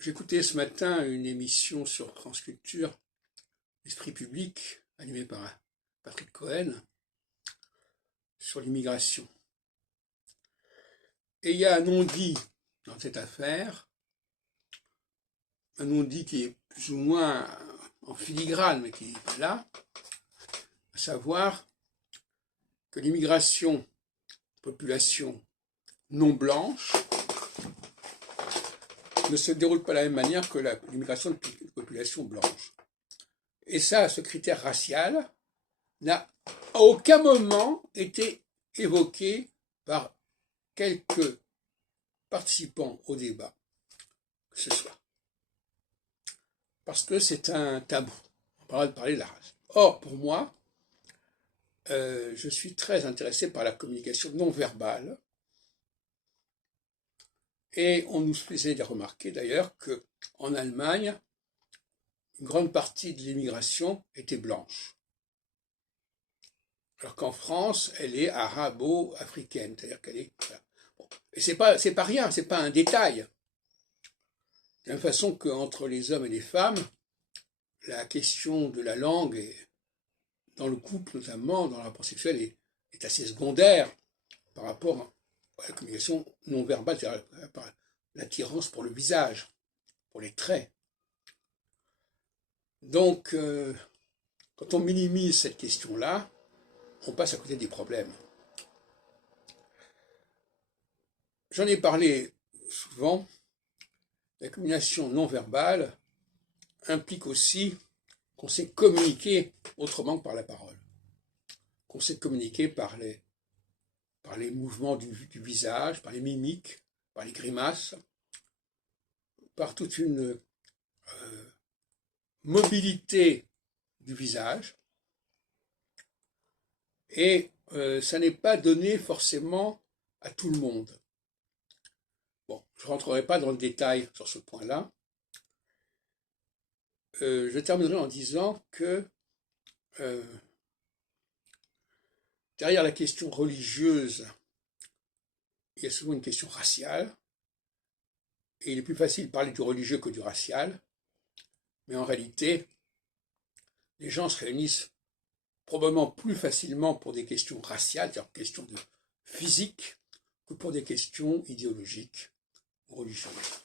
J'écoutais ce matin une émission sur France Culture, Esprit public, animée par Patrick Cohen, sur l'immigration. Et il y a un non-dit dans cette affaire, un non-dit qui est plus ou moins en filigrane, mais qui est là, à savoir que l'immigration, population non blanche, ne se déroule pas de la même manière que l'immigration de population blanche. Et ça, ce critère racial n'a à aucun moment été évoqué par quelques participants au débat, que ce soit. Parce que c'est un tabou. On parle de parler de la race. Or, pour moi, je suis très intéressé par la communication non verbale. Et on nous faisait remarquer d'ailleurs qu'en Allemagne, une grande partie de l'immigration était blanche. Alors qu'en France, elle est arabo-africaine, c'est-à-dire qu'elle est... Voilà. Bon. Et c'est pas rien, c'est pas un détail. De la même façon qu'entre les hommes et les femmes, la question de la langue, dans le couple notamment, dans le rapport sexuel, est assez secondaire par rapport à la communication non verbale, c'est-à-dire l'attirance pour le visage, pour les traits. Donc, quand on minimise cette question-là, on passe à côté des problèmes. J'en ai parlé souvent, la communication non verbale implique aussi qu'on sait communiquer autrement que par la parole, qu'on sait communiquer par les mouvements du visage, par les mimiques, par les grimaces, par toute une mobilité du visage. Et ça n'est pas donné forcément à tout le monde. Bon, je ne rentrerai pas dans le détail sur ce point-là. Je terminerai en disant que derrière la question religieuse, il y a souvent une question raciale. Et il est plus facile de parler du religieux que du racial. Mais en réalité, les gens se réunissent probablement plus facilement pour des questions raciales, c'est-à-dire questions de physique, que pour des questions idéologiques ou religieuses.